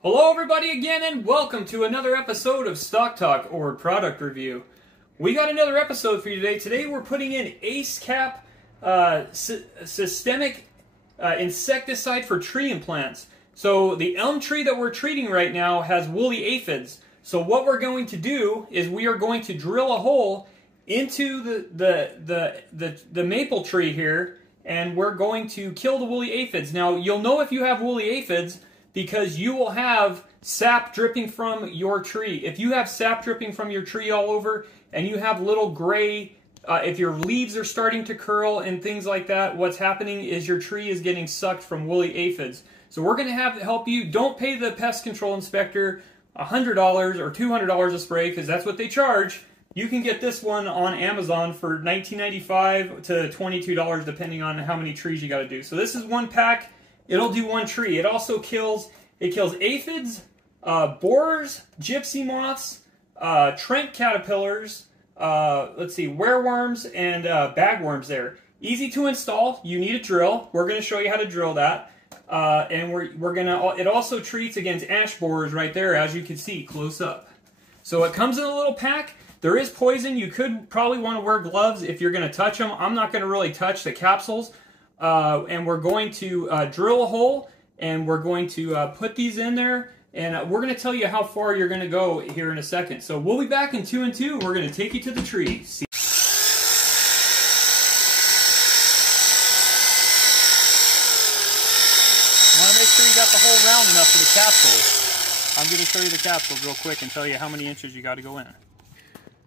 Hello everybody again, and welcome to another episode of Stock Talk or Product Review. We got another episode for you today. Today we're putting in ACECAP systemic insecticide for tree implants. So the elm tree that we're treating right now has woolly aphids. So what we're going to do is we are going to drill a hole into the maple tree here, and we're going to kill the woolly aphids. Now you'll know if you have woolly aphids because you will have sap dripping from your tree. If you have sap dripping from your tree all over, and you have little gray, if your leaves are starting to curl and things like that, what's happening is your tree is getting sucked from woolly aphids. So we're going to have to help you. Don't pay the pest control inspector $100 or $200 a spray, because that's what they charge. You can get this one on Amazon for $19.95 to $22 depending on how many trees you got to do. So this is one pack. It'll do one tree. It also kills aphids, borers, gypsy moths, trent caterpillars, wereworms, and bagworms there. Easy to install. You need a drill. We're going to show you how to drill that. And it also treats against ash borers right there, as you can see close up. So it comes in a little pack. There is poison. You could probably want to wear gloves if you're going to touch them. I'm not going to really touch the capsules. And we're going to drill a hole, and we're going to put these in there, and we're going to tell you how far you're going to go here in a second. So we'll be back in 2 and 2. We're going to take you to the tree. See. You want to make sure you got the hole round enough for the capsule. I'm going to show you the capsules real quick and tell you how many inches you got to go in.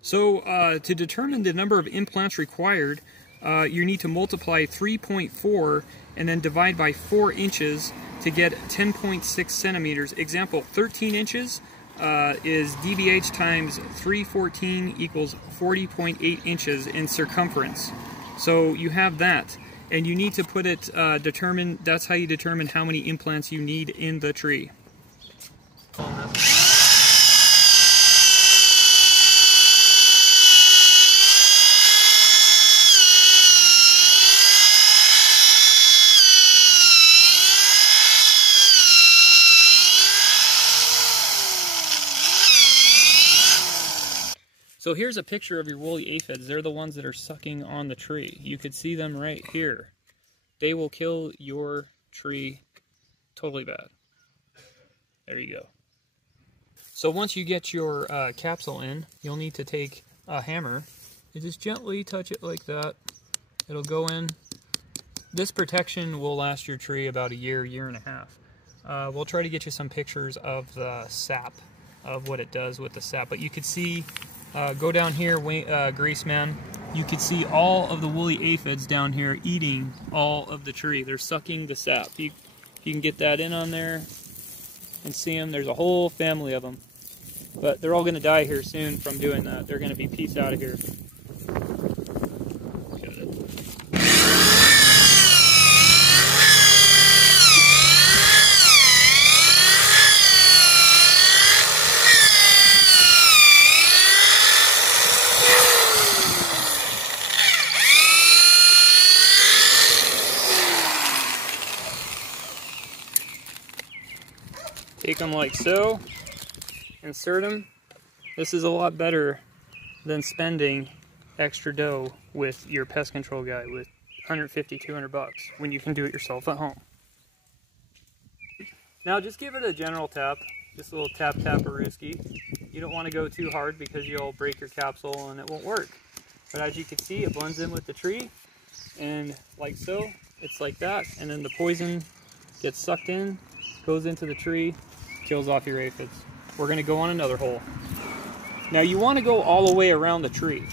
So to determine the number of implants required, you need to multiply 3.4 and then divide by 4 inches to get 10.6 centimeters. Example, 13 inches is DBH times 314 equals 40.8 inches in circumference. So you have that, and you need to put it, that's how you determine how many implants you need in the tree. So here's a picture of your woolly aphids. They're the ones that are sucking on the tree. You could see them right here. They will kill your tree totally bad. There you go. So once you get your capsule in, you'll need to take a hammer. You just gently touch it like that. It'll go in. This protection will last your tree about a year, year and a half. We'll try to get you some pictures of the sap, of what it does with the sap. But you could see, go down here, Greaseman. You could see all of the woolly aphids down here eating all of the tree. They're sucking the sap. You can get that in on there and see them. There's a whole family of them. But they're all going to die here soon from doing that. They're going to be peace out of here. Take them like so, insert them. This is a lot better than spending extra dough with your pest control guy with 150, 200 bucks when you can do it yourself at home. Now just give it a general tap, just a little tap-tap-a-risky. You don't want to go too hard because you'll break your capsule and it won't work. But as you can see, it blends in with the tree, and like so, it's like that, and then the poison gets sucked in, goes into the tree, kills off your aphids. We're going to go on another hole. Now you want to go all the way around the tree,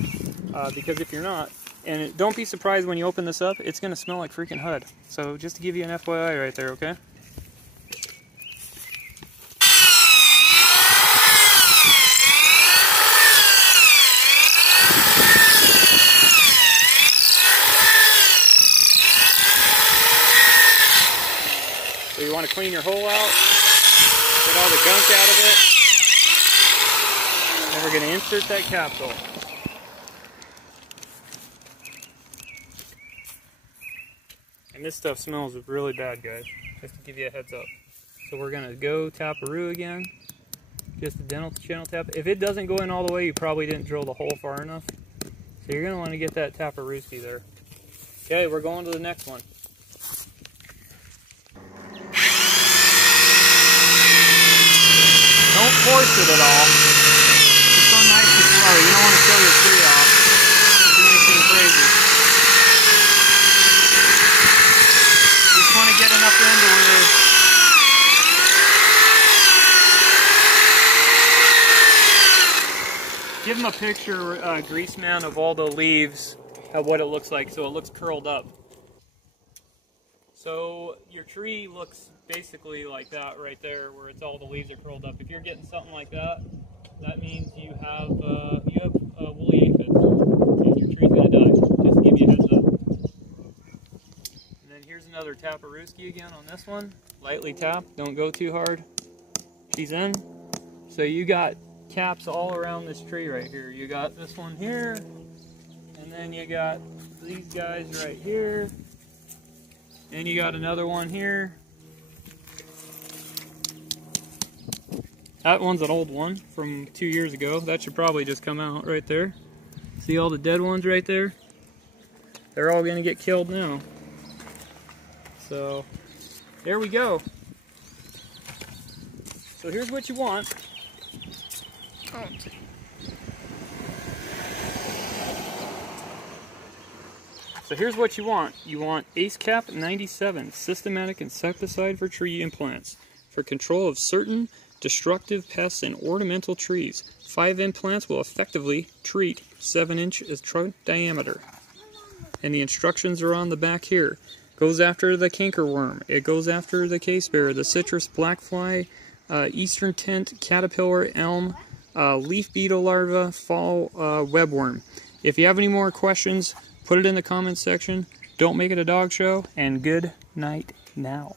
because if you're not, and don't be surprised when you open this up, it's going to smell like freaking HUD. So just to give you an FYI right there, okay? So you want to clean your hole out, get all the gunk out of it, and we're going to insert that capsule. And this stuff smells really bad, guys, just to give you a heads up. So we're going to go taparoo again. Just a dental channel tap. If it doesn't go in all the way, you probably didn't drill the hole far enough. So you're going to want to get that taparooski there. Okay, we're going to the next one. Don't force it at all. Just go nice and slow. You don't want to kill your tree off. Do anything crazy. You just want to get enough in to where give them a picture, Grease Man, of all the leaves, of what it looks like, so it looks curled up. So your tree looks basically like that right there, where it's all the leaves are curled up. If you're getting something like that, that means you have woolly aphids, and your tree's gonna die. Just to give you a heads up. And then here's another taparooski again on this one. Lightly tap, don't go too hard. She's in. So you got caps all around this tree right here. You got this one here, and then you got these guys right here, and you got another one here. That one's an old one from 2 years ago. That should probably just come out right there. See all the dead ones right there? They're all gonna get killed now. So there we go. So here's what you want. So here's what you want. You want ACECAP 97, Systematic Insecticide for Tree Implants, for control of certain destructive pests in ornamental trees. 5 implants will effectively treat 7 inches trunk diameter. And the instructions are on the back here. Goes after the cankerworm. It goes after the case bear, the citrus blackfly, eastern tent, caterpillar, elm, leaf beetle larva, fall webworm. If you have any more questions, put it in the comments section. Don't make it a dog show, and good night now.